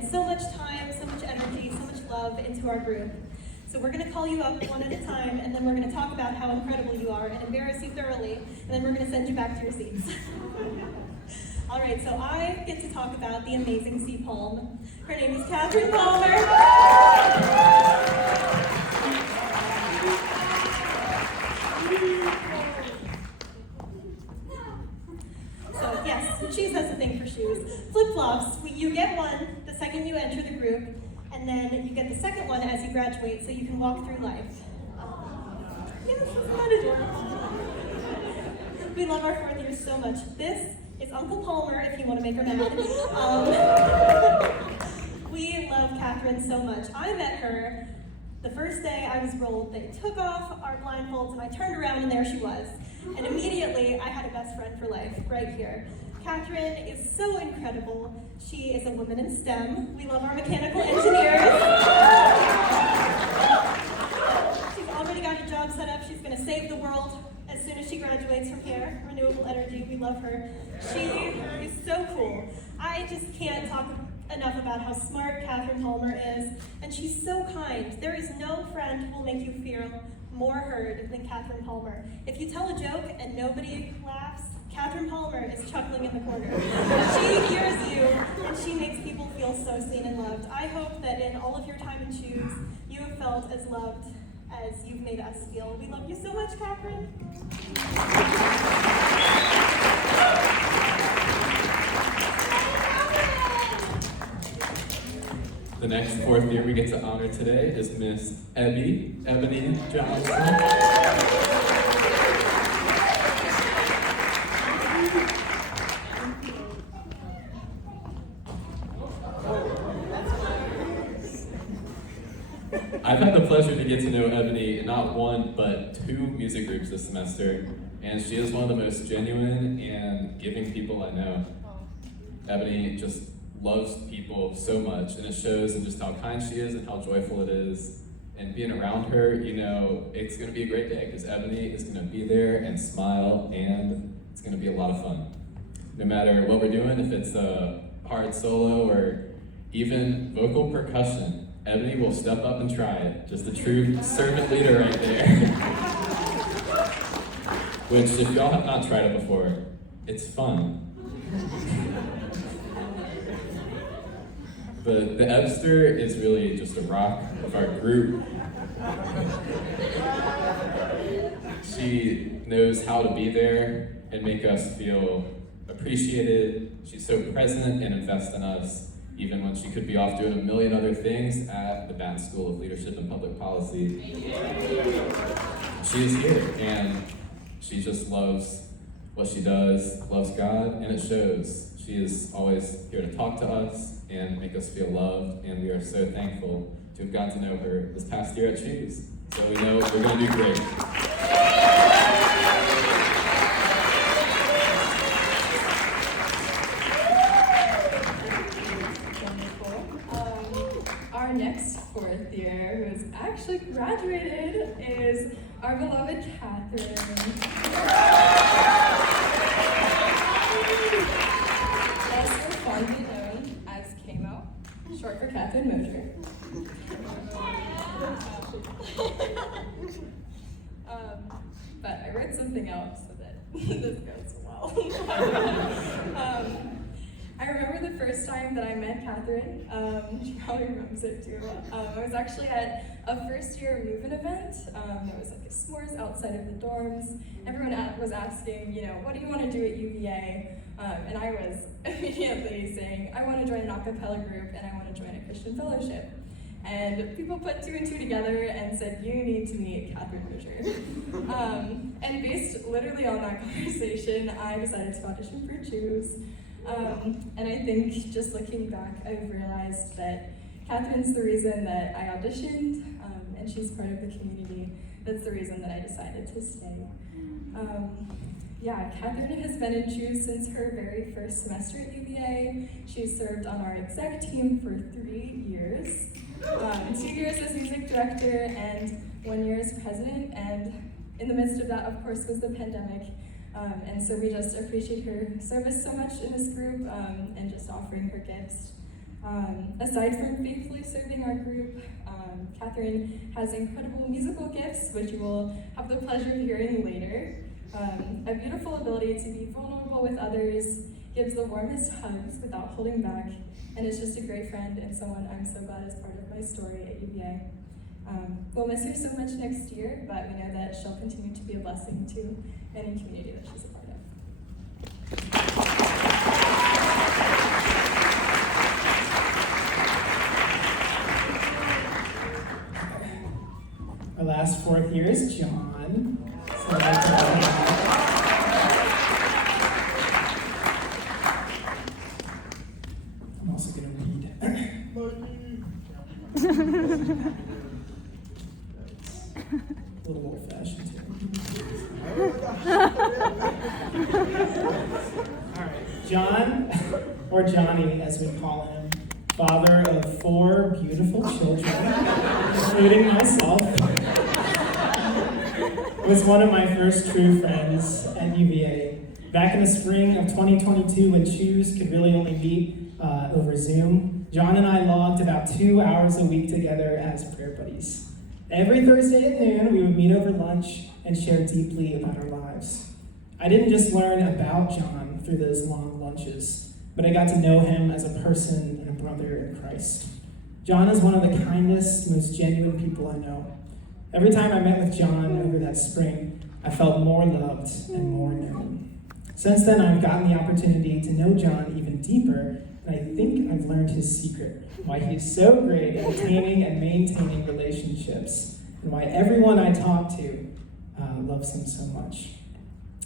in so much time, so much energy, so much love into our group. So we're going to call you up one at a time, and then we're going to talk about how incredible you are and embarrass you thoroughly, and then we're going to send you back to your seats. All right, so I get to talk about the amazing sea palm. Her name is Catherine Palmer. So yes, she has a thing for shoes. Flip-flops, you get one the second you enter the group, and then you get the second one as you graduate so you can walk through life. Yes, isn't that adorable? We love our fourth years so much. This is Uncle Palmer, if you want to make her mad. We love Catherine so much. I met her the first day I was rolled. They took off our blindfolds and I turned around and there she was. And immediately I had a best friend for life right here. Catherine is so incredible. She is a woman in STEM. We love our mechanical engineers. She's already got a job set up. She's going to save the world as soon as she graduates from here. Renewable energy, we love her. She is so cool. I just can't talk enough about how smart Catherine Palmer is, and she's so kind. There is no friend who will make you feel more heard than Catherine Palmer. If you tell a joke and nobody laughs, Catherine Palmer is chuckling in the corner. She hears you, and she makes people feel so seen and loved. I hope that in all of your time in CHoosE, you have felt as loved as you've made us feel. We love you so much, Catherine. The next fourth year we get to honor today is Miss Ebony Johnson. I've had the pleasure to get to know Ebony in not one, but two music groups this semester, and she is one of the most genuine and giving people I know. Ebony just loves people so much, and it shows in just how kind she is and how joyful it is. And being around her, you know, it's gonna be a great day, because Ebony is gonna be there and smile, and it's gonna be a lot of fun. No matter what we're doing, if it's a hard solo or even vocal percussion, Ebony will step up and try it. Just a true servant leader right there. Which, if y'all have not tried it before, it's fun. But the Ebster is really just a rock of our group. She knows how to be there and make us feel appreciated. She's so present and invests in us, even when she could be off doing a million other things at the Bath School of Leadership and Public Policy. She is here, and she just loves what she does, loves God, and it shows. She is always here to talk to us and make us feel loved, and we are so thankful to have gotten to know her this past year at CHoosE. So we know we're going to do great. Our next fourth year, who has actually graduated, is our beloved Catherine. Also fondly known as KMO, short for Catherine Mosier. But I wrote something out so that this goes well. I remember the first time that I met Catherine. She probably remembers it too. I was actually at a first-year move-in event. There was like a s'mores outside of the dorms. Everyone was asking, you know, what do you want to do at UVA? And I was immediately saying, I want to join an a cappella group and I want to join a Christian fellowship. And people put two and two together and said, you need to meet Catherine Mosier. And based literally on that conversation, I decided to audition for CHoosE. And I think just looking back, I've realized that Catherine's the reason that I auditioned, and she's part of the community. That's the reason that I decided to stay. Yeah, Catherine has been in CHoosE since her very first semester at UVA. She's served on our exec team for 3 years, 2 years as music director, and 1 year as president. And in the midst of that, of course, was the pandemic. And so we just appreciate her service so much in this group, and just offering her gifts. Aside from faithfully serving our group, Catherine has incredible musical gifts, which you will have the pleasure of hearing later. A beautiful ability to be vulnerable with others, gives the warmest hugs without holding back, and is just a great friend and someone I'm so glad is part of my story at UVA. We'll miss her so much next year, but we know that she'll continue to be a blessing to any community that she's a part of. Our last fourth here is John. So I'd like to welcome him. I'm also going to read. A little old-fashioned too. All right, John, or Johnny as we call him, father of 4 beautiful children, including myself, was one of my first true friends at UVA. Back in the spring of 2022, when CHoosE could really only meet over Zoom, John and I logged about 2 hours a week together as prayer buddies. Every Thursday at noon, we would meet over lunch and share deeply about our lives. I didn't just learn about John through those long lunches, but I got to know him as a person and a brother in Christ. John is one of the kindest, most genuine people I know. Every time I met with John over that spring, I felt more loved and more known. Since then, I've gotten the opportunity to know John even deeper, and I think I've learned his secret, why he is so great at attaining and maintaining relationships, and why everyone I talk to loves him so much.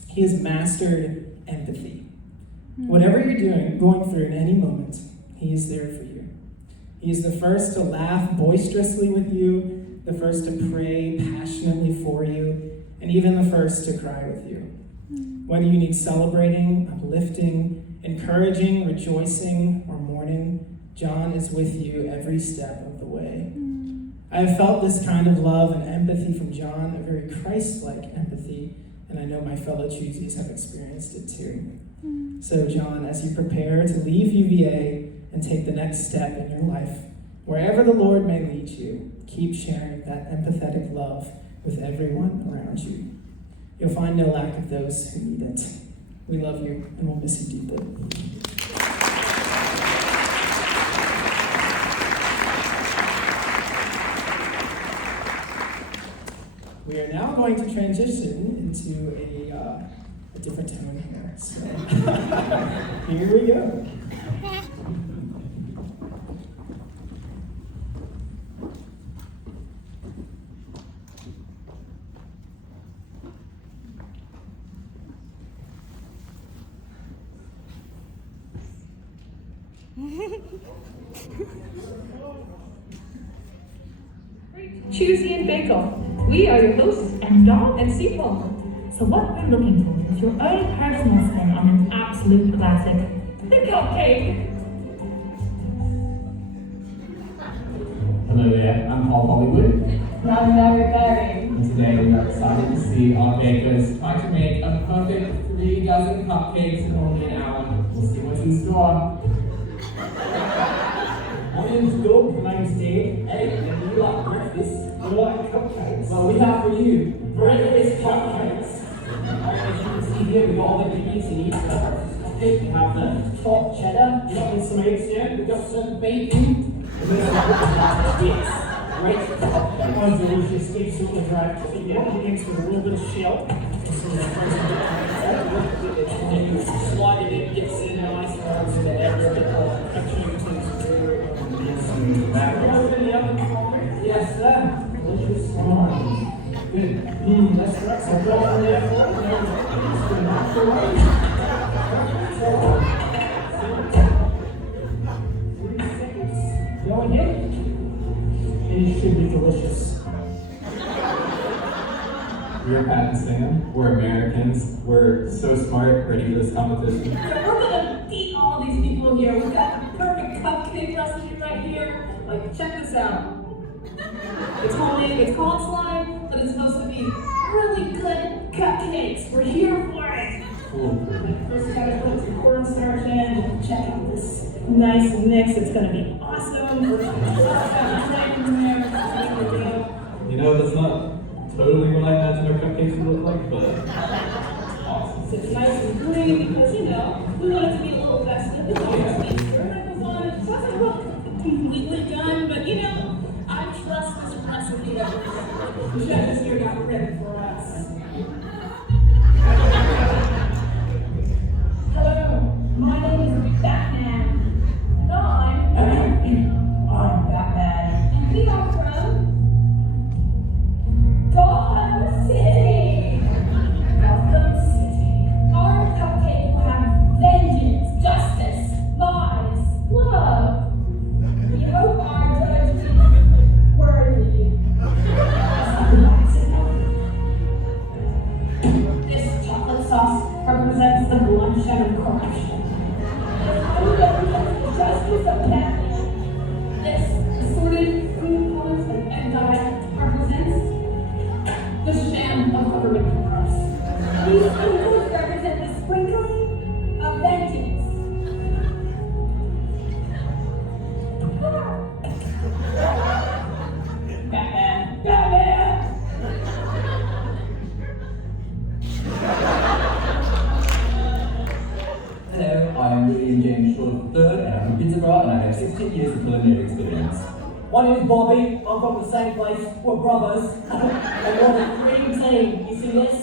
He has mastered empathy. Whatever you're going through in any moment, he is there for you. He is the first to laugh boisterously with you, the first to pray passionately for you, and even the first to cry with you. Whether you need celebrating, uplifting, encouraging, rejoicing, or mourning, John is with you every step of the way. I have felt this kind of love and empathy from John, a very Christ-like empathy, and I know my fellow Chooseies have experienced it too. So John, as you prepare to leave UVA and take the next step in your life, wherever the Lord may lead you, keep sharing that empathetic love with everyone around you. You'll find no lack of those who need it. We love you, and we'll miss you deeply. We are now going to transition into a different tone here. So here we go. Chooseian Bake-Off. We are your hosts, Dom and Sequel. So what we're looking for is your own personal spin on an absolute classic, the cupcake. Hello there, I'm Paul Hollywood. And I'm Mary Berry. And today we are excited to see our bakers try to make a perfect 3 dozen cupcakes in only an hour. We'll see what's in store. My name's Doug, my name's Dave. Hey, do you like breakfast? Do you like cupcakes? Well, we have for you breakfast cupcakes. As you can see here, we've got all the ingredients you need. We have the top cheddar, we've got some eggs there, we've got some bacon, and we've got bits. Great cupcakes. Oh, delicious, absolutely right. So you get the eggs with a little bit of shell. And then you slide it in, get it nice, and then add a bit of extra utensils. Yes, sir. Delicious. Good. That's correct. So go on there for it. Go ahead. And it should be delicious. We're Pat and Sam. We're Americans. We're so smart, ready for this competition. We're gonna beat all these people here. We've got the perfect cupcake recipe right here. Like, check this out. It's homemade, it's called slime, but it's supposed to be really good cupcakes. We're here for it. Cool. First, we gotta put some cornstarch in. Check out this nice mix. It's gonna be You know, that's not totally what I imagined our cupcakes would look like, but awesome. So it's nice and green because, you know, we want it to be a little festive. It's all Easter, and it goes on. It doesn't look completely done, but, you know, I trust this recipe. The chef this year got it ready for us. Hello, my name is Batman. And I'm Batman. And we are from Gotham City. Gotham City. Our cupcake will have vengeance, justice, lies, love. We hope our judge is worthy. This chocolate sauce represents the bloodshed of corruption. This honey represents the justice of Medley. This assorted food colors and dye represents the sham of government corrupts. These symbols represent the sprinkling of vengeance. Batman! Batman! Hello, I'm William James Shaw III, and I'm from Peterborough, and I have 16 years of culinary experience. My name is Bobby. I'm from the same place. We're brothers. And we're the cream team. You see this?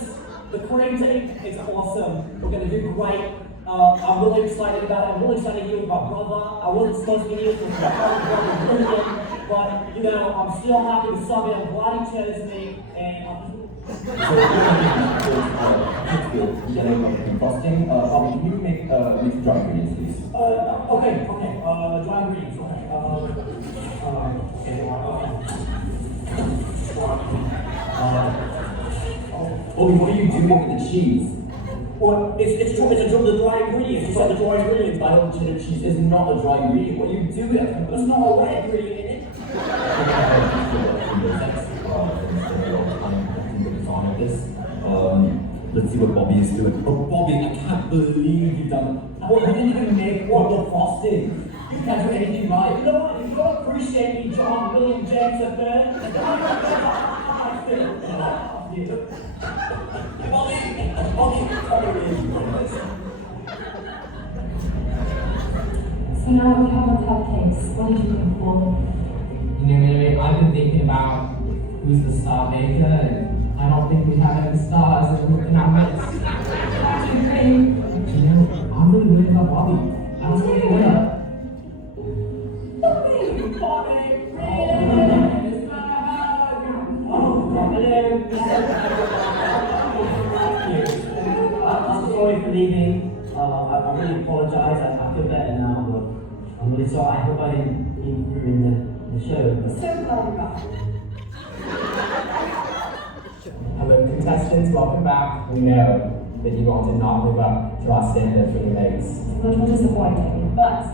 The cream team? It's awesome. We're going to do great. I'm really excited about it. I'm really excited to hear with my brother. I wasn't supposed to be here because my other brother William, but you know, I'm still happy to sub in. I'm glad he chose me, and Frosting. Can you make mix dry ingredients, please? okay. Dry ingredients. Bobby, what are you doing with the cheese? Well, it's the dry ingredients. It's like the dry ingredients. I don't cheddar cheese is not a dry ingredient. What are you doing? There's not a wet ingredient in it. Let's see what Bobby is doing. Oh, Bobby, I can't believe you've done it. Well, you didn't even make one more frosting. You can't do anything right. You know what? If you don't appreciate me, John, William, James, III, So now we have our cupcakes. What did you think for? You know, I've been thinking about who's the star maker, and I don't think we have any stars in our midst. You know, I'm really worried about Bobby. I don't think we're winner. I'm sorry for leaving. I really apologize. I feel better now, but I'm really sorry. I hope I didn't ruin the show. So glad you're back. Hello, contestants, welcome back. We know that you all did not live up to our standard for the legs. A little disappointing, but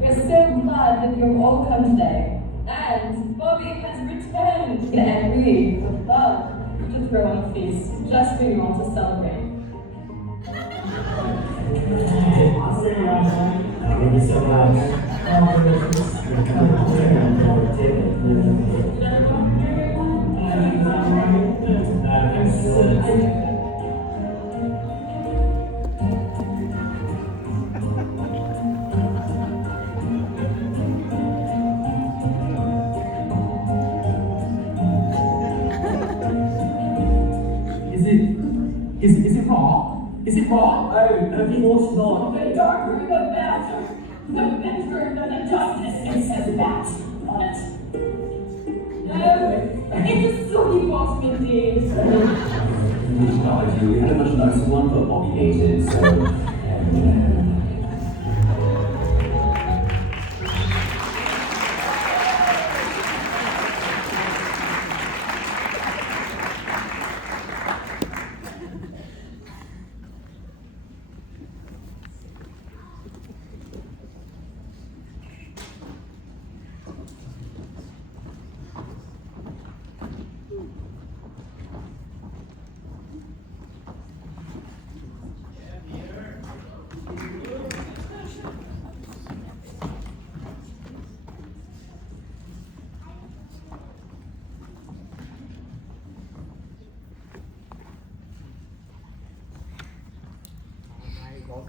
we're so glad that you've all come today. And Bobby has returned, and we would love to throw on a feast just for you all to celebrate. Thank you so much. Is it raw? Is it raw? Oh, of course not. The darker the better. The better the justice it says that on it. No, it's a soggy bottom indeed. We had a much nicer one, but Bobby hated it, so...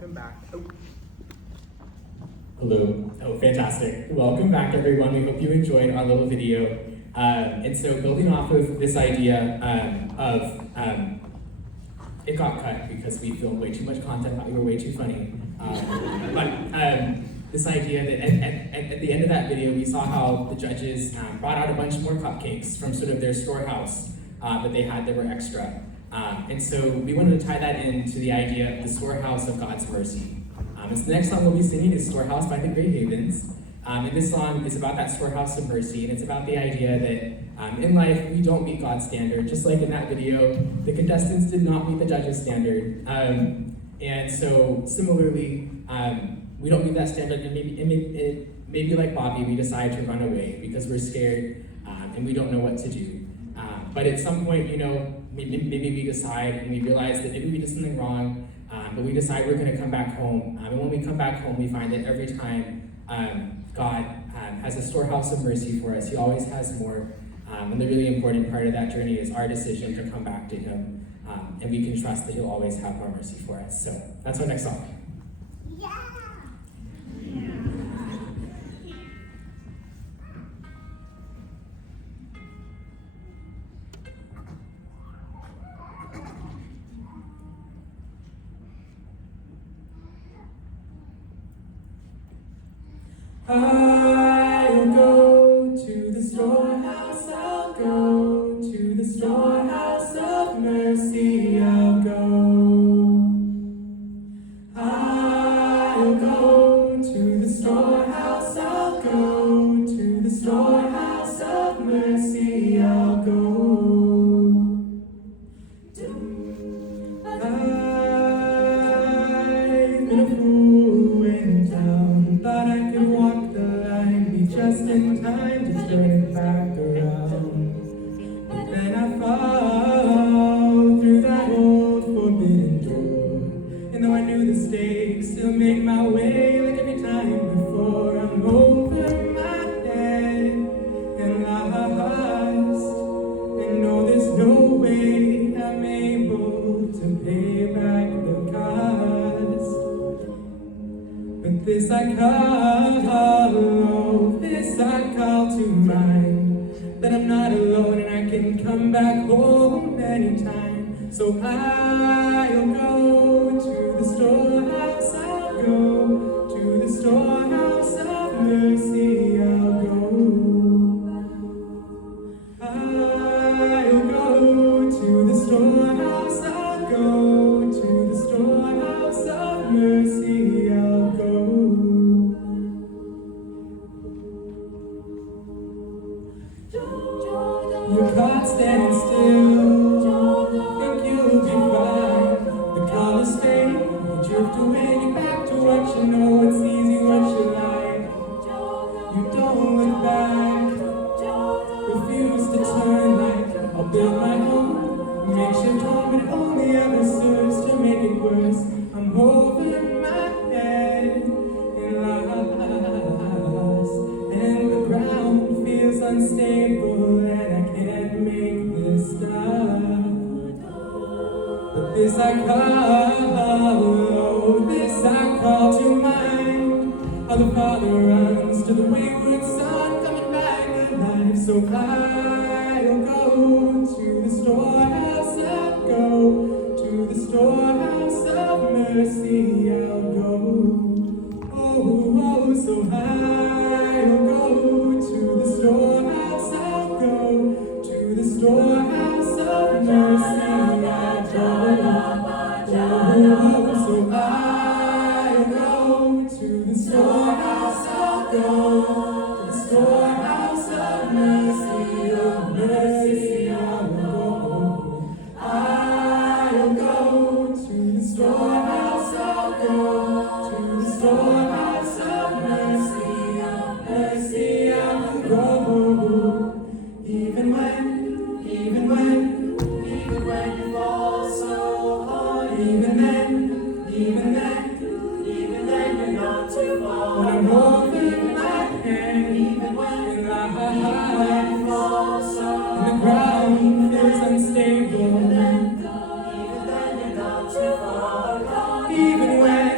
welcome back. Oh. Hello. Oh, fantastic. Welcome back, everyone. We hope you enjoyed our little video. And so building off of this idea it got cut because we filmed way too much content, thought we were way too funny. This idea that at the end of that video, we saw how the judges brought out a bunch more cupcakes from sort of their storehouse that they had that were extra. And so we wanted to tie that into the idea of the storehouse of God's mercy. And so the next song we'll be singing is Storehouse by the Grey Havens. And this song is about that storehouse of mercy, and it's about the idea that in life we don't meet God's standard. Just like in that video, the contestants did not meet the judges' standard. And so similarly, we don't meet that standard, and maybe like Bobby, we decide to run away because we're scared and we don't know what to do. But at some point, maybe we decide and we realize that maybe we did something wrong, but we decide we're going to come back home. And when we come back home, we find that every time God has a storehouse of mercy for us. He always has more. And the really important part of that journey is our decision to come back to Him. And we can trust that He'll always have more mercy for us. So that's our next song. I'll go to the storehouse, I'll go to the storehouse of mercy, I'll go. I'll go to the storehouse, I'll go to the storehouse of mercy, I'll go. I've been a fool when down, thought I could walk the line, be just in time to turn it back around. But then I fall through that old forbidden door, and though I knew the stakes, still make my way like every time before. I'm over my head and lost, and no, there's no way I'm able to pay back the cost. But this I call to mind, that I'm not alone and I can come back home anytime. So I'll go to the storehouse, I'll go to the storehouse of mercy, I'll go. I'll go to the storehouse, I'll go to the storehouse of mercy, I'll go. You're caught standing still, think you'll be fine. The colors fade, you drift away, get back to what you know. It's easy what you like. You don't look back, refuse to turn like I'll build my home, make sure home, but it only ever serves to make it worse. I'm holding my head and lost, and the ground feels unstable, and I can't make this stop. But this I call to mind, how the father runs to the wayward son, coming back alive. So I'll go to the storehouse, I'll go to the storehouse of mercy, I'll go. Oh, so I'll go to the storehouse, I'll go to the storehouse of mercy, I'll go. Oh, so I'll go to the storehouse, I'll go to the storehouse of mercy, I'll go. I'll go to the storehouse, I'll go to the storehouse of mercy, I'll go. Even when you fall so hard, even then you're not too far. When I'm holding my hand, even when you fall so hard, the ground feels unstable. Even then you're not too far. Even when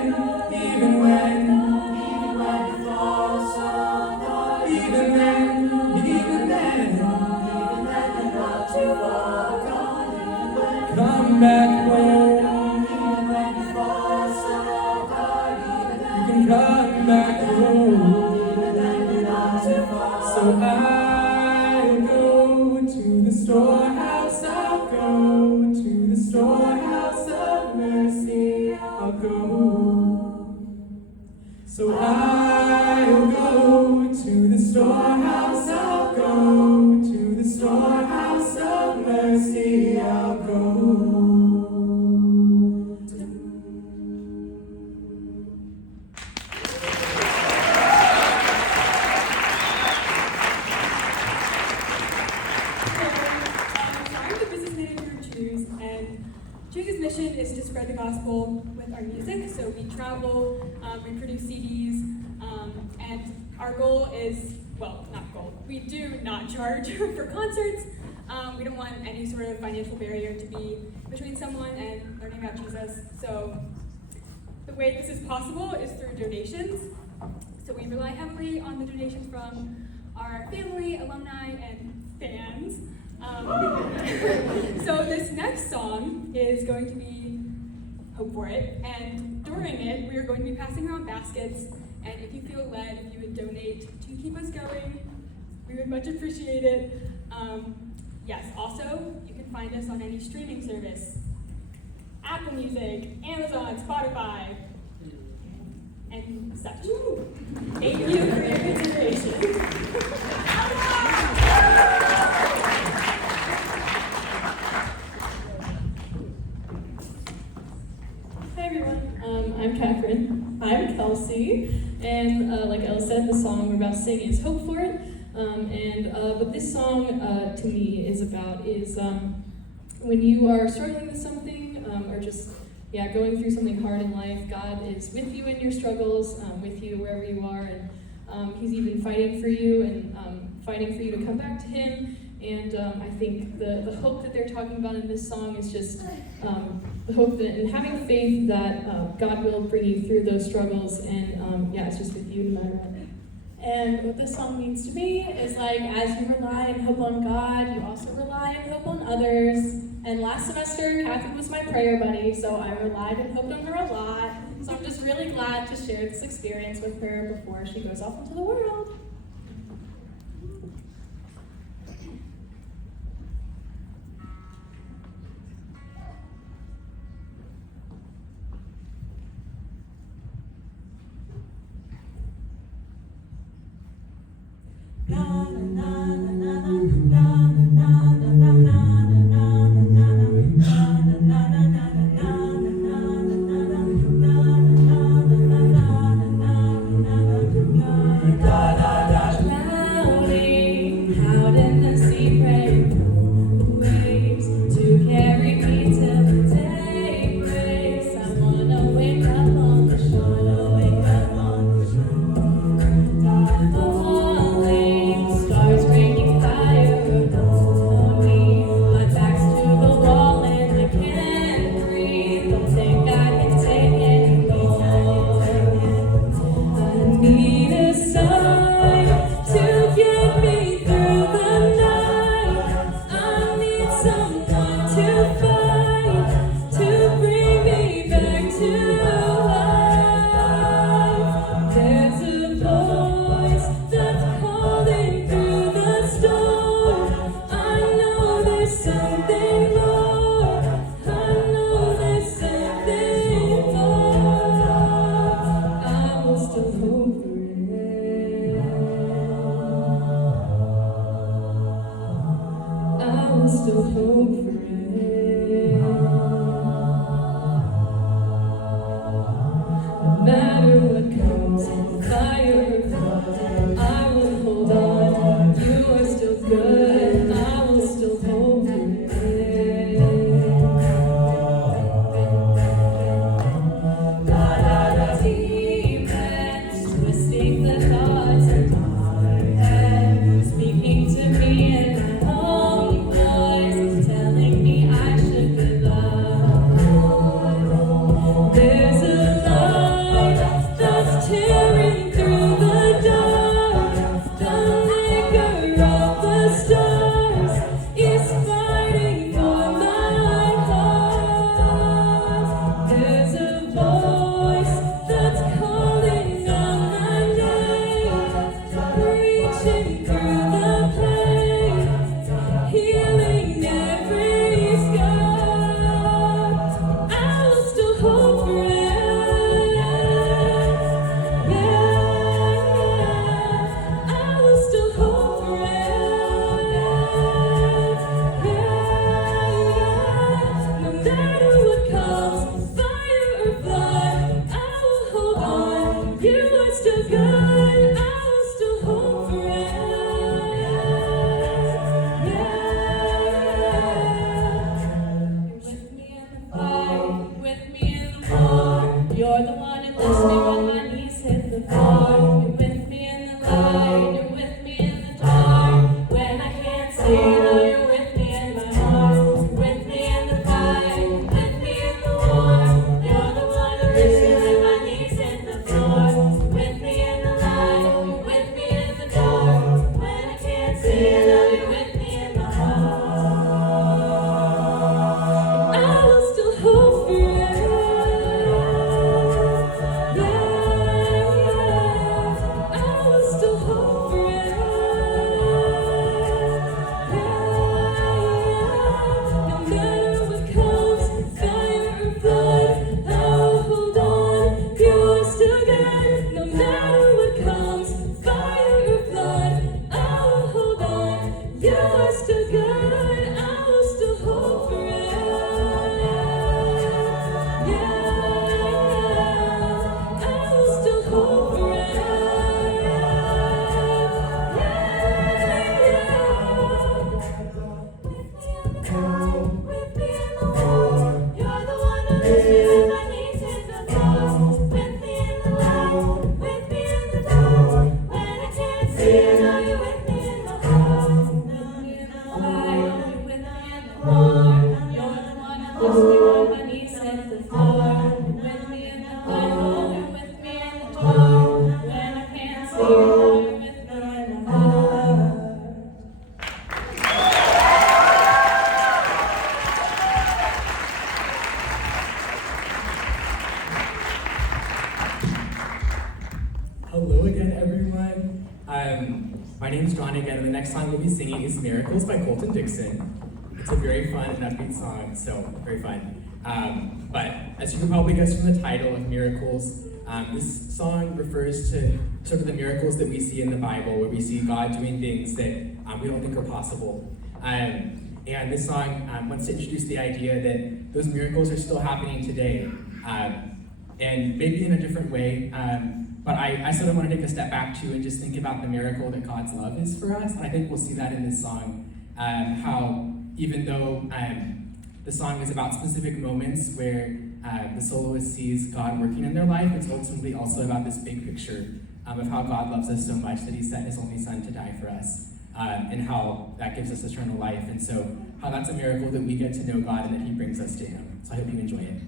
CHoosE's mission is to spread the gospel with our music. So we travel, we produce CDs, and our goal is, well, not goal, we do not charge for concerts. We don't want any sort of financial barrier to be between someone and learning about Jesus. So the way this is possible is through donations. So we rely heavily on the donations from our family, alumni, and fans. So this next song is going to be Hope For It, and during it, we are going to be passing around baskets, and if you feel led, if you would donate to keep us going, we would much appreciate it. Yes, also, you can find us on any streaming service, Apple Music, Amazon, Spotify, and such. Thank you for your consideration. Hi everyone, I'm Catherine. I'm Kelsey, and like Elle said, the song we're about to sing is Hope For It. What this song to me is about is when you are struggling with something or just going through something hard in life, God is with you in your struggles, with you wherever you are, and He's even fighting for you and fighting for you to come back to Him. And I think the hope that they're talking about in this song is just the hope that and having faith that God will bring you through those struggles, and it's just with you no matter what. And what this song means to me is like, as you rely and hope on God, you also rely and hope on others. And last semester, Kathy was my prayer buddy, so I relied and hoped on her a lot. So I'm just really glad to share this experience with her before she goes off into the world. Speaking to me in my own voice, telling You are still good, I will still hope for it. Yeah, I will still hope for it. Hello again, everyone. My name is John again, and the next song we'll be singing is Miracles by Colton Dixon. It's a very fun and upbeat song, so very fun. But as you can probably guess from the title of Miracles, this song refers to sort of the miracles that we see in the Bible, where we see God doing things that we don't think are possible. And this song wants to introduce the idea that those miracles are still happening today, and maybe in a different way. But I sort of want to take a step back too and just think about the miracle that God's love is for us. And I think we'll see that in this song, how even though the song is about specific moments where the soloist sees God working in their life, it's ultimately also about this big picture of how God loves us so much that he sent his only son to die for us, and how that gives us eternal life. And so how that's a miracle that we get to know God and that he brings us to him. So I hope you enjoy it.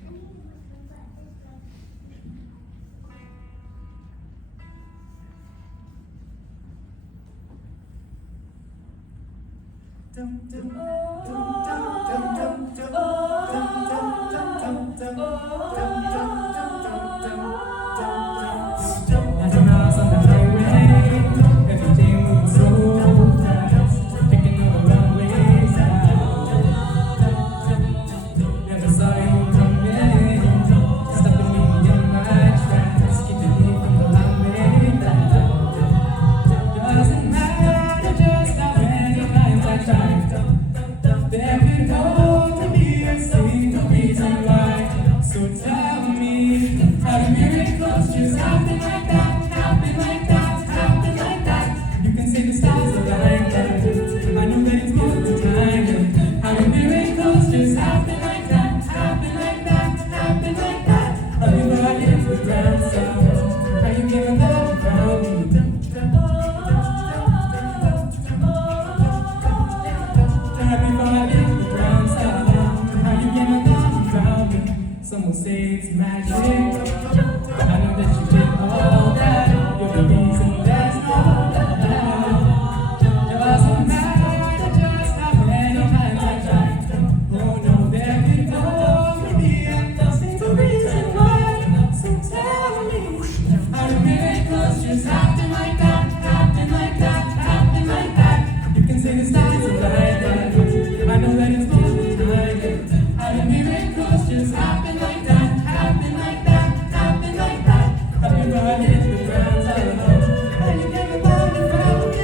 Someone say it's magic. I know that you did all that. You're the reason there's no doubt. Doesn't matter just how many times I tried. Oh no, there could only be the reason why. So tell me, how do miracles just happen like that? Happen like that? Happen like that? You can say the stars are like that. I know that it's more than time. How do miracles just happen like that? Happen like that? Happen like that? Have you brought it to the ground? How you get the body from me?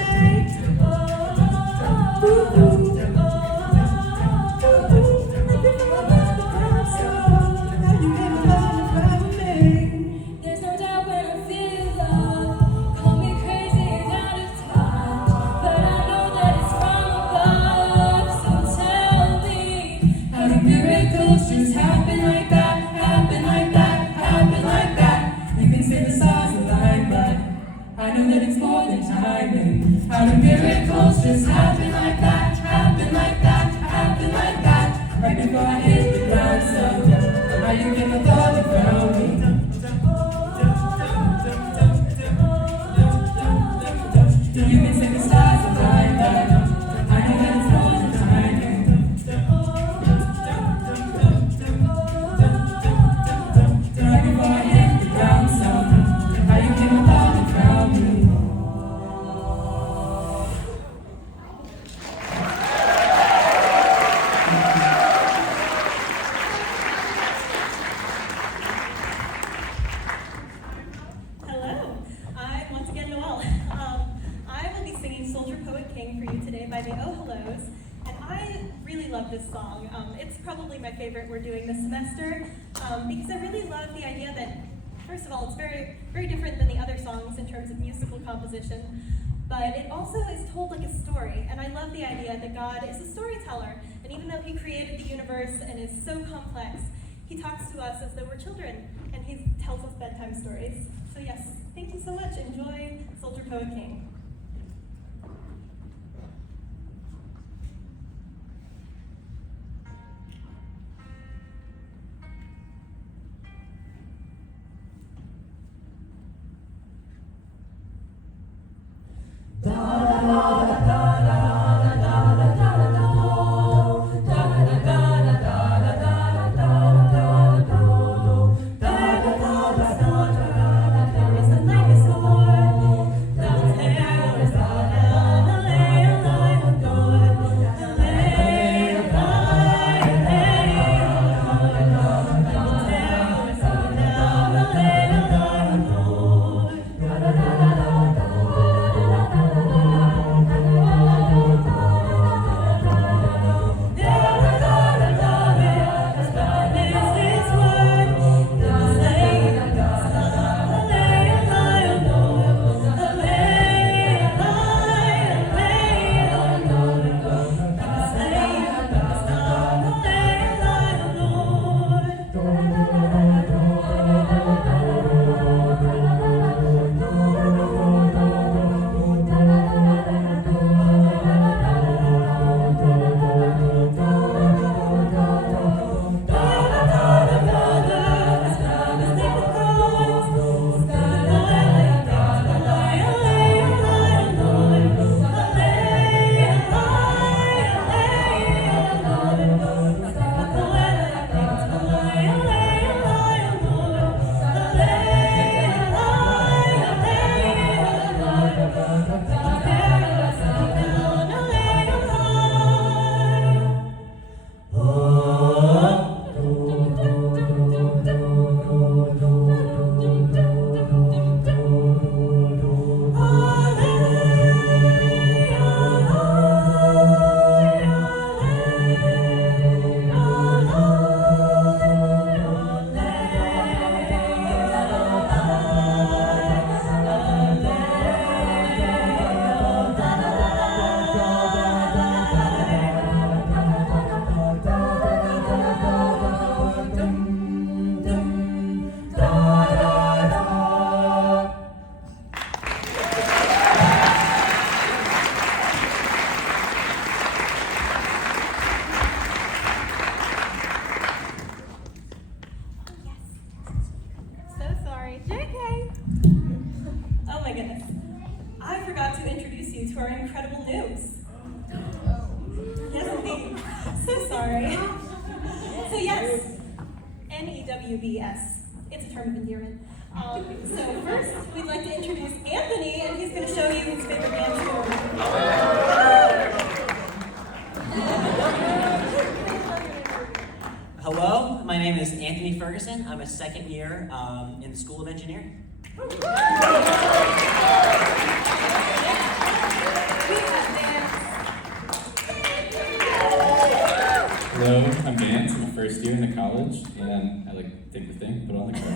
There's no doubt when I feel love. Call me crazy and out of touch, but I know that it's from above. So tell me, how do miracles just happen like that? Happen like that? Happen like that? You can say the stars align, but I know that it's more than timing. How do miracles just happen like that? Happen like that? Happen like that? Right before I hit the ground, so how you get the thought around me? You can say the stars align, but I know that it's more than timing. Right before I hit the ground, so how you get the thought around me? the Oh Hellos, and I really love this song. It's probably my favorite we're doing this semester, because I really love the idea that, first of all, it's very, very different than the other songs in terms of musical composition, but it also is told like a story, and I love the idea that God is a storyteller, and even though he created the universe and is so complex, he talks to us as though we're children, and he tells us bedtime stories. So yes, thank you so much. Enjoy Soldier Poet King. NEWBS. It's a term of endearment. So first, we'd like to introduce Anthony, and he's going to show you his favorite dance form. Hello, my name is Anthony Ferguson. I'm a second year in the School of Engineering. Hello, I'm Vance. I'm a first year in the college, and I like to take the thing, put it on the car.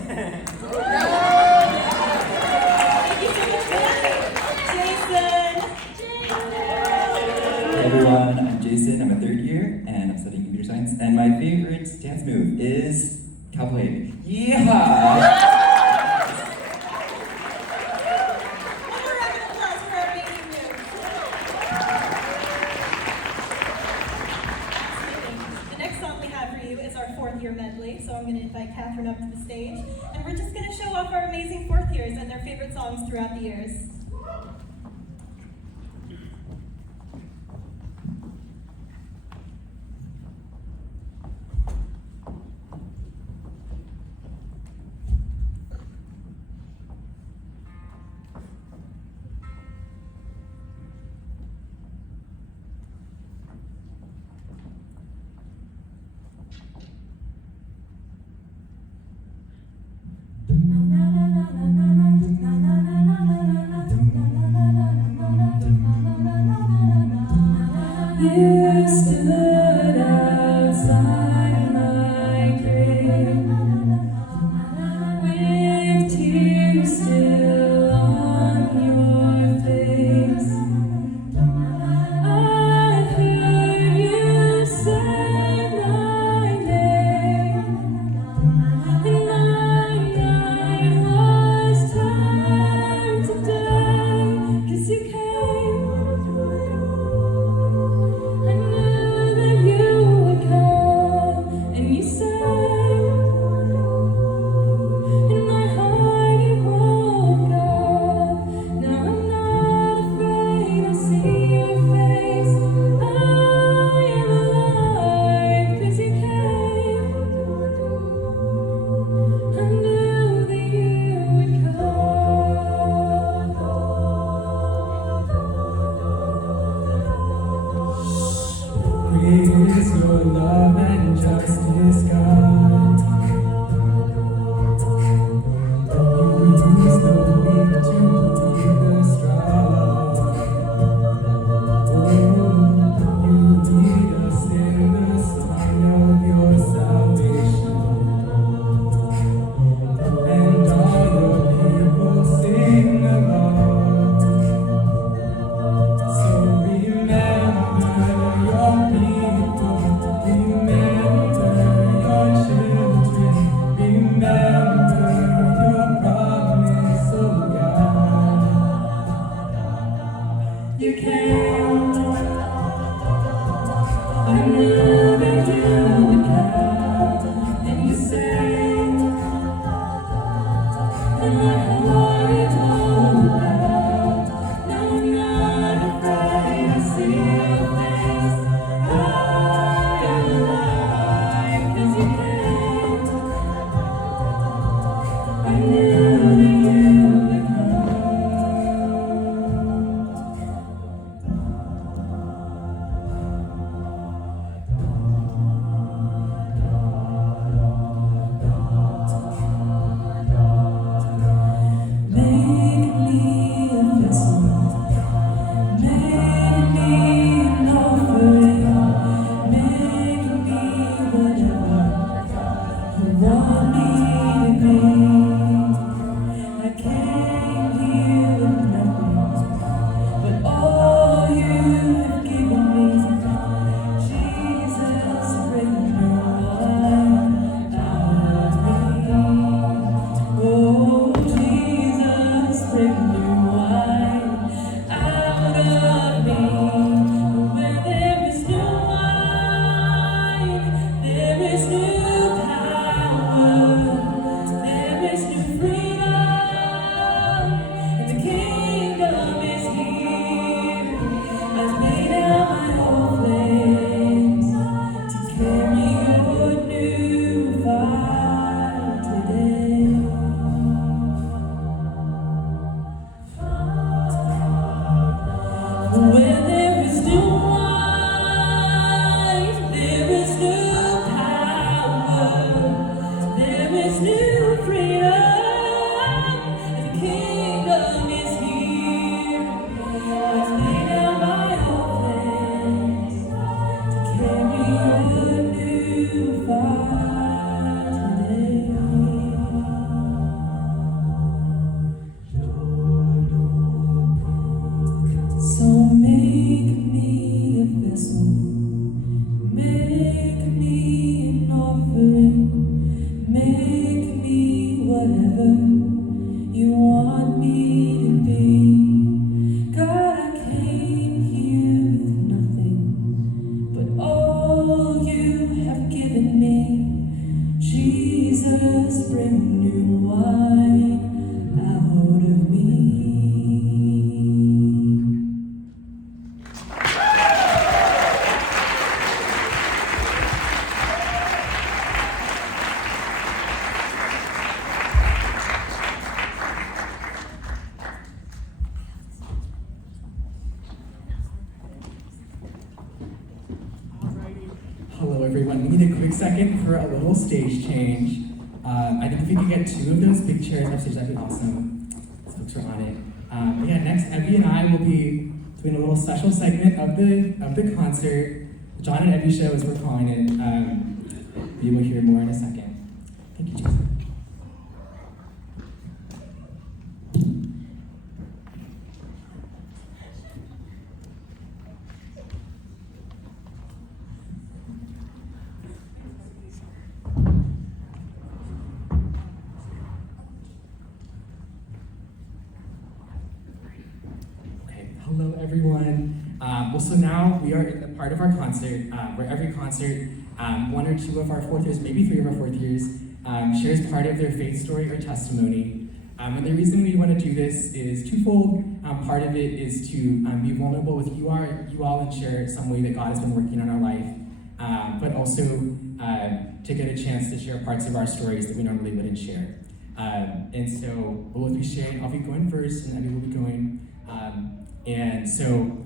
Hey everyone, I'm Jason. I'm a third year, and I'm studying computer science. And my favorite dance move is cowboy. Yeah! Medley, so I'm going to invite Catherine up to the stage, and we're just going to show off our amazing fourth years and their favorite songs throughout the years. Na na na na na na na na na na na. You stood outside my grave with tears still on your face. I heard you say my name, and my night was turned to day, 'cause you came. I knew that you would come, and you sang, in my heart you woke up. Now I'm not afraid, I see your face. I am alive, 'cause you came. I knew that you would Great is your love and justice, God. You use the weak to lead the strong. Oh, you lead us in the song of your salvation. And all your people sing along. So remember your people, remember your children, remember your promise, oh God. You came, I knew that you would come, and you sang, and my heart is open. Now I'm not afraid, I see your face. I am alive, 'cause you came. I knew that you would come. Make me a vessel. Make me an offering, make me whatever you want me to be. I came here with nothing, but all you have given me. Jesus, bring your wine out of me. Oh, Jesus, bring your wine out of me. Where there is new wine, there is new power, there is new freedom, and the kingdom is here. I've laid out my old flames to carry your new fire today. Where there is new wine, there is new power, there is new freedom, and the kingdom is here. I've laid out my old flames to carry your new fire today. So make me a vessel, make me an offering, make me whatever you want me to be. God, I came here with nothing, but all you have given me. Jesus, bring new wine out of me. Hello, everyone. We need a quick second for a little stage change. I think if we could get two of those big chairs upstairs, that'd be awesome. Those folks are on it. Yeah, next, Evie and I will be doing a little special segment of the concert, the John and Evie show as we're calling it. You will hear more in a second. Thank you, Jason. Hello, everyone. Well, so now we are in the part of our concert where every concert, one or two of our fourth years, maybe three of our fourth years, shares part of their faith story or testimony. And the reason we want to do this is twofold. Part of it is to be vulnerable with you all and share some way that God has been working on our life, but also to get a chance to share parts of our stories that we normally wouldn't share. And so we'll be sharing. I'll be going first, and Evie will be going. And so,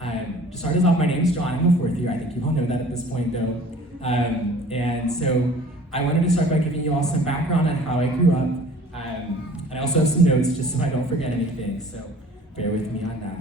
to start us off, my name's John. I'm a fourth year. I think you all know that at this point, though. And so, I wanted to start by giving you all some background on how I grew up. And I also have some notes just so I don't forget anything. So, bear with me on that.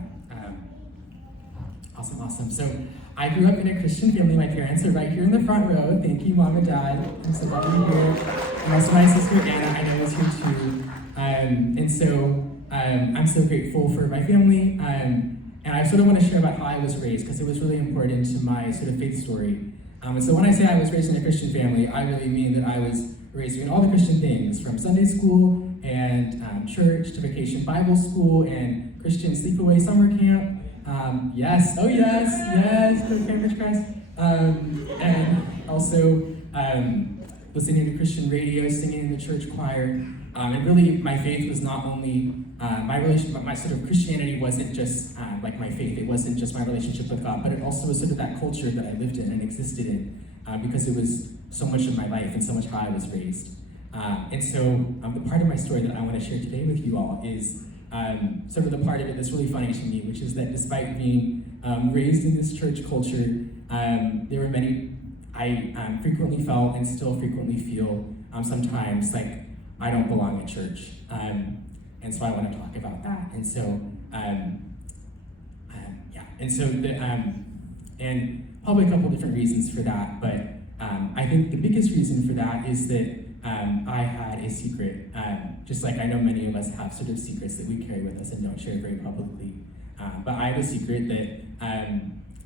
Awesome. So, I grew up in a Christian family. My parents are right here in the front row. Thank you, Mom and Dad. I'm so glad to be here. And also my sister Anna, I know, is here too. And so, I'm so grateful for my family, and I sort of want to share about how I was raised, because it was really important to my sort of faith story. And so when I say I was raised in a Christian family, I really mean that I was raised in all the Christian things, from Sunday school and church to vacation Bible school and Christian sleepaway summer camp. Yes, Cambridge Christ. And also listening to Christian radio, singing in the church choir. And really, my faith was not only my relationship, but my sort of Christianity wasn't just like my faith. It wasn't just my relationship with God, but it also was sort of that culture that I lived in and existed in, because it was so much of my life and so much how I was raised. And so the part of my story that I want to share today with you all is sort of the part of it that's really funny to me, which is that despite being raised in this church culture, there were many, I frequently felt and still frequently feel sometimes like I don't belong at church. And so I want to talk about that. And so, and probably a couple different reasons for that, but I think the biggest reason for that is that I had a secret, just like I know many of us have sort of secrets that we carry with us and don't share very publicly. But I have a secret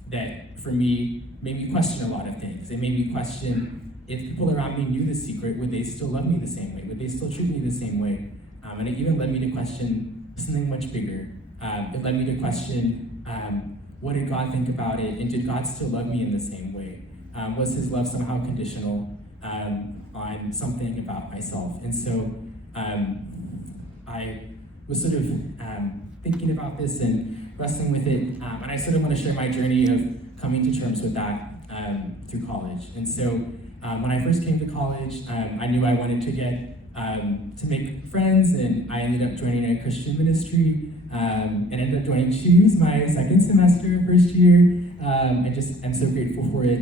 that for me made me question a lot of things. It made me question, if people around me knew the secret, would they still love me the same way? Would they still treat me the same way? And it even led me to question something much bigger. It led me to question, what did God think about it? And did God still love me in the same way? Was his love somehow conditional on something about myself? And so I was sort of thinking about this and wrestling with it. And I sort of want to share my journey of coming to terms with that through college. And so when I first came to college, I knew I wanted to get to make friends, and I ended up joining a Christian ministry and ended up joining CHoosE my second semester, first year. I'm so grateful for it.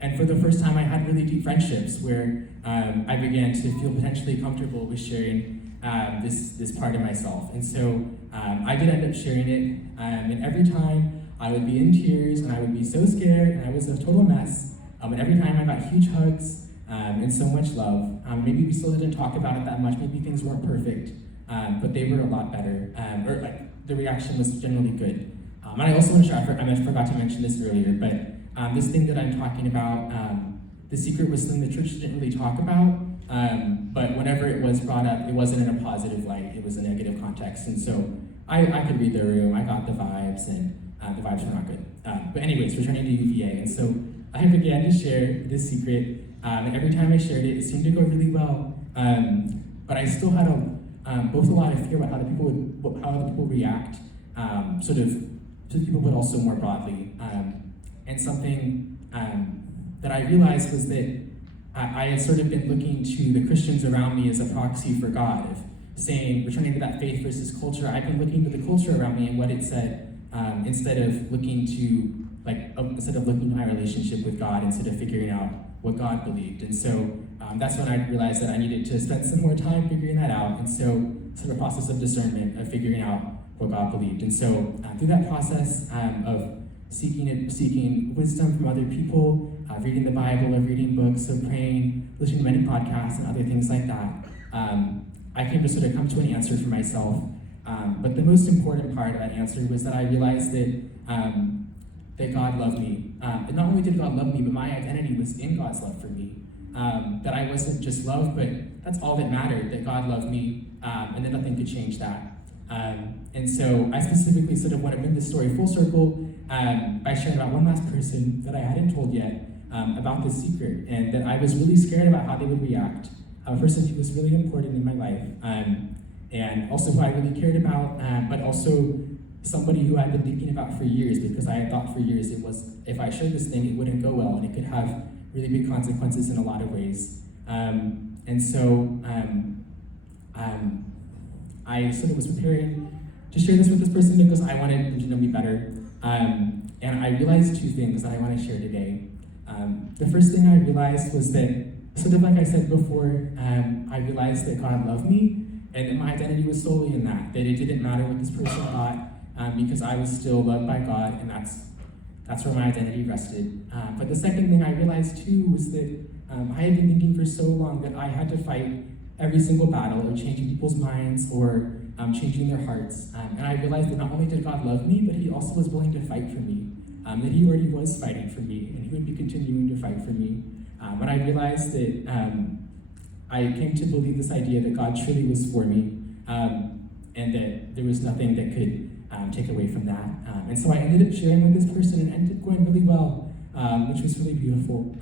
And for the first time, I had really deep friendships where I began to feel potentially comfortable with sharing this part of myself. And so I did end up sharing it, and every time I would be in tears, and I would be so scared, and I was a total mess. And every time I got huge hugs and so much love. Maybe we still didn't talk about it that much. Maybe things weren't perfect, but they were a lot better. The reaction was generally good. And I also want to share, I forgot to mention this earlier, but this thing that I'm talking about, the secret was something the church didn't really talk about. But whenever it was brought up, it wasn't in a positive light. It was a negative context. And so I could read the room. I got the vibes, and the vibes were not good. But anyways, returning to UVA. And so I began to share this secret, and every time I shared it, it seemed to go really well. But I still had both a lot of fear about how other people react, sort of to people, but also more broadly. And something that I realized was that I had sort of been looking to the Christians around me as a proxy for God, of saying, returning to that faith versus culture. I've been looking to the culture around me and what it said, instead of looking to my relationship with God, instead of figuring out what God believed. And so that's when I realized that I needed to spend some more time figuring that out. And so sort of a process of discernment, of figuring out what God believed. And so through that process of seeking wisdom from other people, reading the Bible, of reading books, of praying, listening to many podcasts and other things like that, I came to sort of come to an answer for myself. But the most important part of that answer was that I realized that God loved me. And not only did God love me, but my identity was in God's love for me. That I wasn't just loved, but that's all that mattered, that God loved me, and that nothing could change that. And so I specifically sort of want to bring this story full circle by sharing about one last person that I hadn't told yet about this secret, and that I was really scared about how they would react. A person who was really important in my life, and also who I really cared about, but also somebody who I'd been thinking about for years, because I had thought for years it was, if I shared this thing, it wouldn't go well, and it could have really big consequences in a lot of ways. And so I sort of was preparing to share this with this person because I wanted them to know me better. And I realized two things that I want to share today. The first thing I realized was that, sort of like I said before, I realized that God loved me, and that my identity was solely in that it didn't matter what this person thought, because I was still loved by God, and that's where my identity rested. But the second thing I realized too was that I had been thinking for so long that I had to fight every single battle of changing people's minds or changing their hearts. And I realized that not only did God love me, but he also was willing to fight for me. That he already was fighting for me, and he would be continuing to fight for me. When I realized that I came to believe this idea that God truly was for me, and that there was nothing that could take away from that. And so I ended up sharing with this person, and it ended up going really well, which was really beautiful.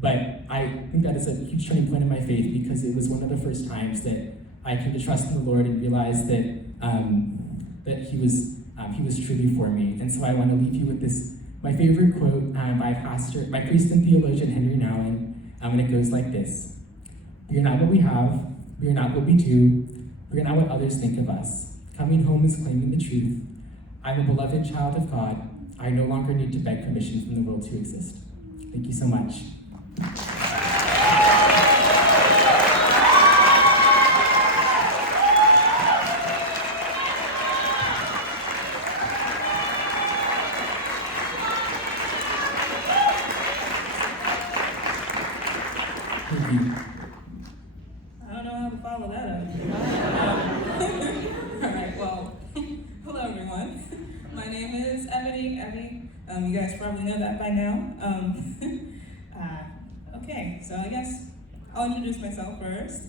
But I think that is a huge turning point in my faith, because it was one of the first times that I came to trust in the Lord and realize that that He was truly for me. And so I want to leave you with this, my favorite quote by priest and theologian Henry Nouwen, and it goes like this: "We are not what we have, we are not what we do, we are not what others think of us. Coming home is claiming the truth. I'm a beloved child of God. I no longer need to beg permission from the world to exist." Thank you so much. I don't know how to follow that up. All right, well, hello everyone. My name is Evie. You guys probably know that by now. Okay, so I guess I'll introduce myself first.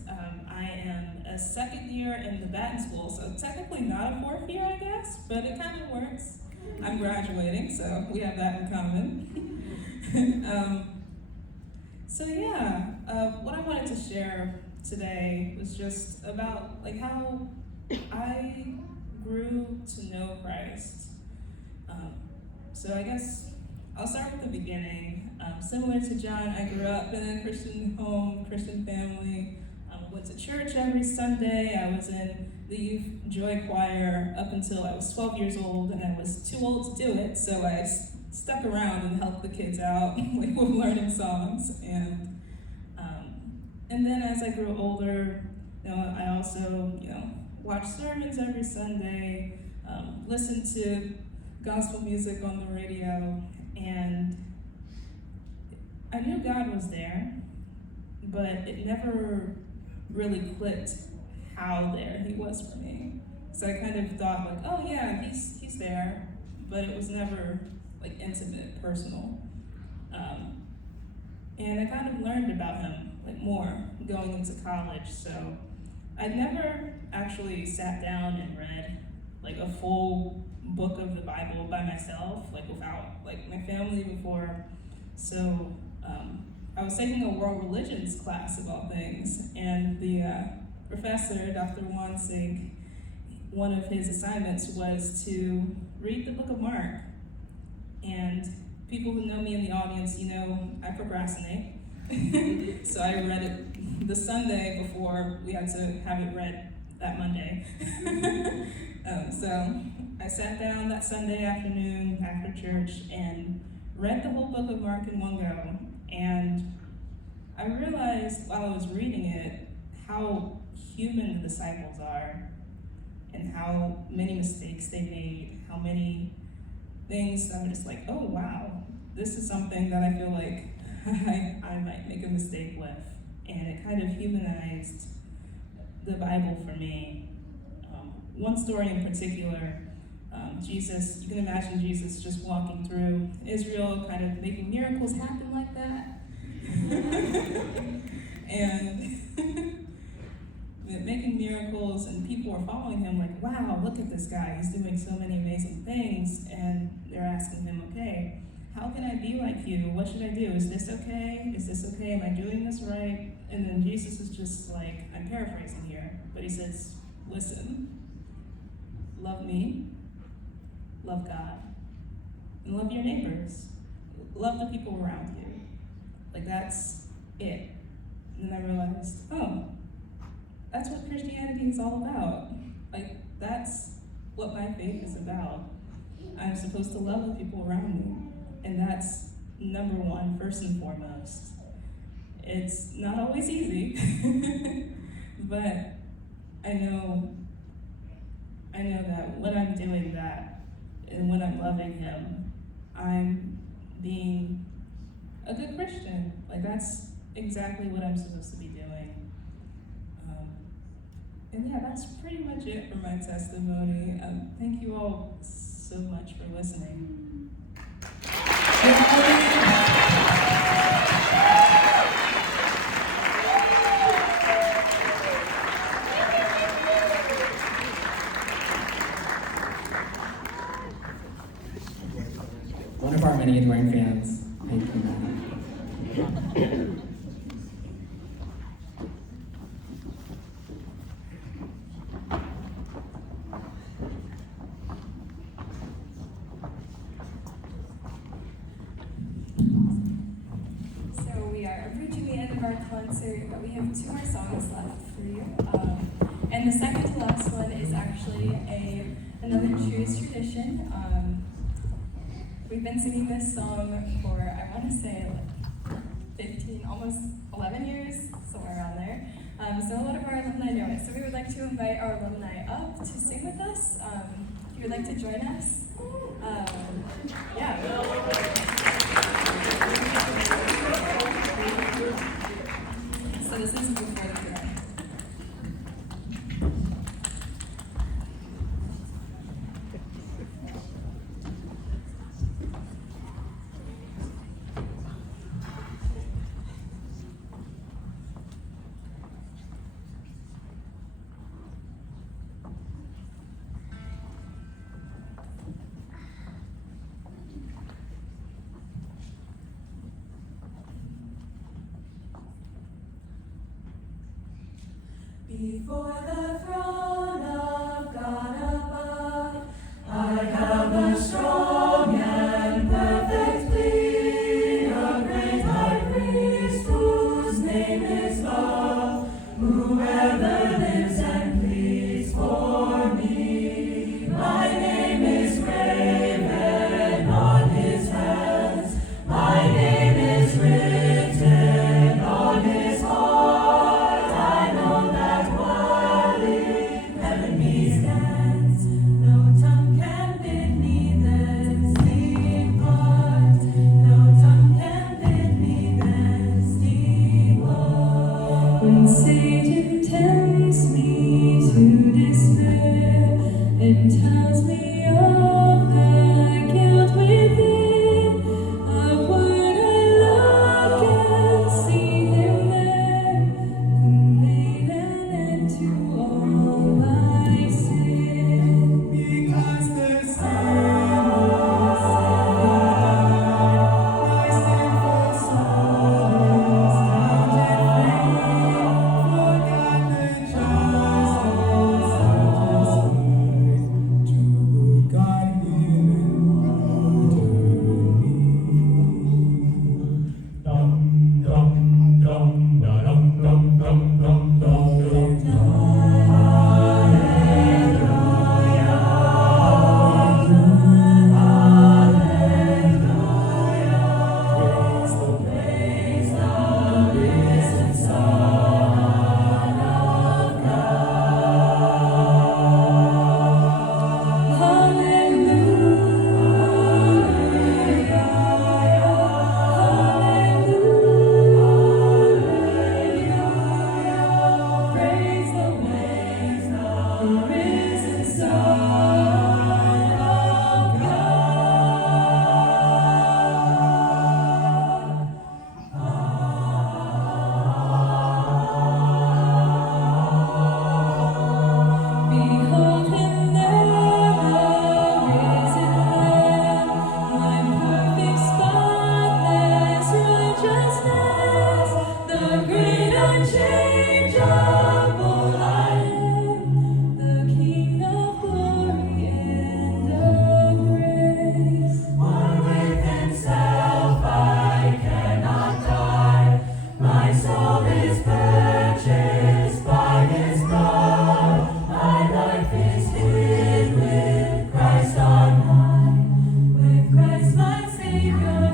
I am a second year in the Batten School, so technically not a fourth year, I guess, but it kind of works. I'm graduating, so we have that in common. So yeah, what I wanted to share today was just about like how I grew to know Christ. So I guess I'll start with the beginning. Similar to John, I grew up in a Christian home, Christian family. Went to church every Sunday. I was in the youth joy choir up until I was 12 years old, and I was too old to do it, so I stuck around and helped the kids out with learning songs. And then as I grew older, I also watched sermons every Sunday, listened to gospel music on the radio, and I knew God was there, but it never really clicked how there He was for me. So I kind of thought like, oh yeah, he's there, but it was never like intimate, personal. And I kind of learned about Him like more going into college. So I never actually sat down and read like a full book of the Bible by myself, like without like my family before. So I was taking a world religions class of all things, and the professor, Dr. Wansink, one of his assignments was to read the book of Mark. And people who know me in the audience, I procrastinate. So I read it the Sunday before we had to have it read that Monday. So I sat down that Sunday afternoon after church and read the whole book of Mark in one go. And I realized while I was reading it how human the disciples are. and how many mistakes they made, how many things that were just like, oh wow, this is something that I feel like I might make a mistake with. And it kind of humanized the Bible for me. One story in particular, Jesus, you can imagine Jesus just walking through Israel, kind of making miracles happen like that. And making miracles, and people are following him like, wow, look at this guy, he's doing so many amazing things. And they're asking him, okay, how can I be like you? What should I do? Is this okay? Is this okay? Am I doing this right? And then Jesus is just like, I'm paraphrasing here, but he says, listen, love me, love God, and love your neighbors. Love the people around you. Like, that's it. And then I realized, oh, that's what Christianity is all about. Like, that's what my faith is about. I'm supposed to love the people around me. And that's number one, first and foremost. It's not always easy, but I know that when I'm doing that, and when I'm loving him, I'm being a good Christian. Like, that's exactly what I'm supposed to be doing. And yeah, that's pretty much it for my testimony. Thank you all so much for listening. One of our many adoring fans. Thank you, Maher. Concert, but we have 2 more songs left for you. And the second to last one is actually another CHoosE tradition. We've been singing this song for, I want to say, like 15, almost 11 years, somewhere around there. So a lot of our alumni know it. So we would like to invite our alumni up to sing with us. If you would like to join us. So this is Before the Throne. Before the throne of God above, I have a strong and perfect plea, a great high priest whose name is love, who ever lives and pleads for me. My name is graven on his hands, my name is written on his heart. I know that while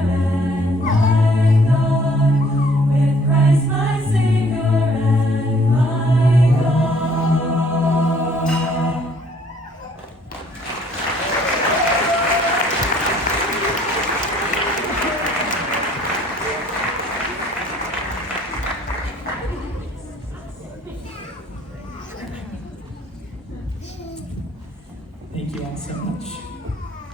and my God, with Christ my Savior and my God. Thank you all so much.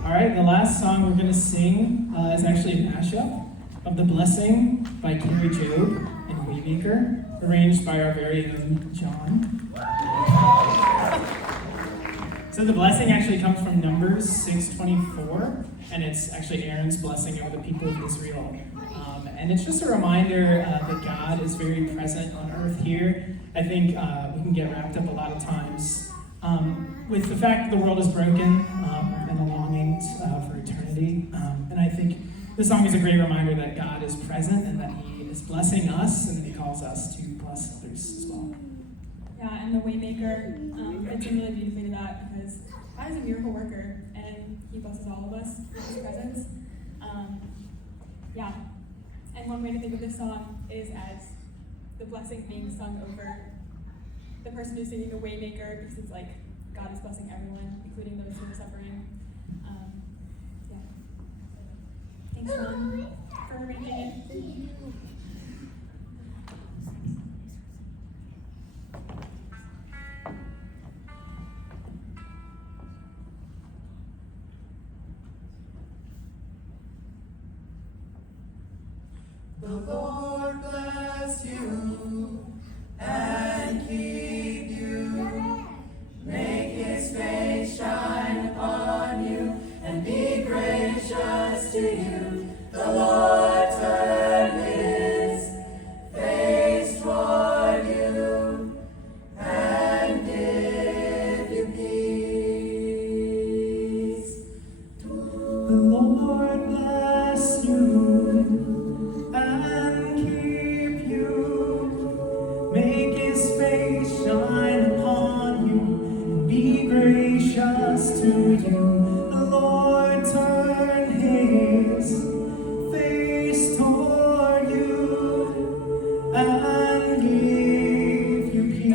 All right, the last song we're going to sing is actually a mashup of The Blessing by Kari, Jobe, and Waymaker, arranged by our very own John. So The Blessing actually comes from Numbers 6:24, and it's actually Aaron's blessing over the people of Israel. And it's just a reminder that God is very present on earth here. I think we can get wrapped up a lot of times with the fact that the world is broken and the longing for eternity. And I think this song is a great reminder that God is present and that He is blessing us and that He calls us to bless others as well. Yeah, and the Waymaker fits in really beautifully to that because God is a miracle worker and He blesses all of us with His presence. Yeah, and one way to think of this song is as the blessing being sung over the person who's singing the Waymaker, because it's like God is blessing everyone, including those who are suffering. Yeah. Thanks, Mom, for arranging it. The Lord bless you and keep you. Make His face shine upon you and be gracious to you. The Lord turn His face toward you and give you peace. The Lord bless you and keep you. Make His face shine upon you and be gracious to you. The Lord turn His face toward you and give you peace.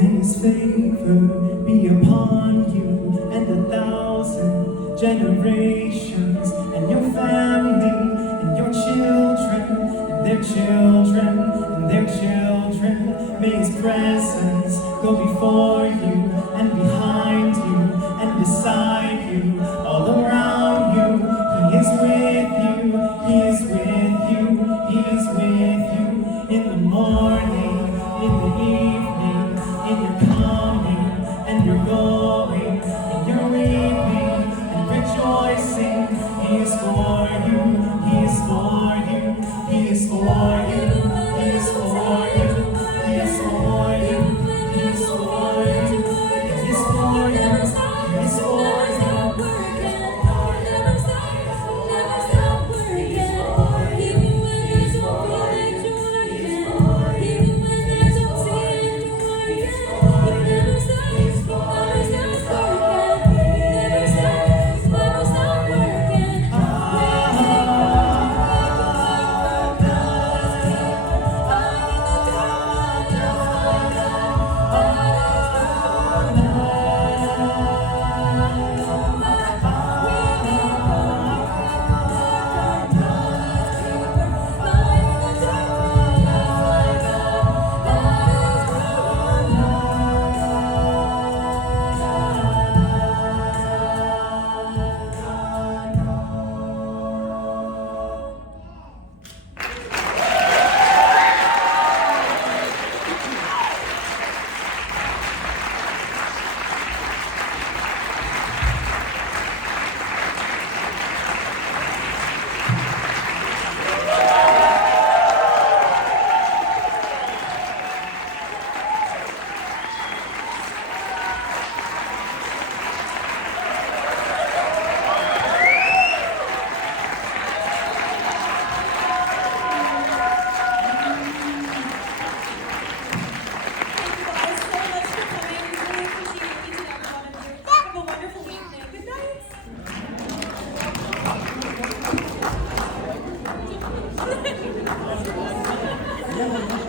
His favor be upon you and 1,000 generations, and your family, and your children, and their children, and their children. May His presence go before you, and behind you, and beside you, all around you. He is with you, He is with you, He is with you in the morning, in the evening, in your coming and your going. Yeah.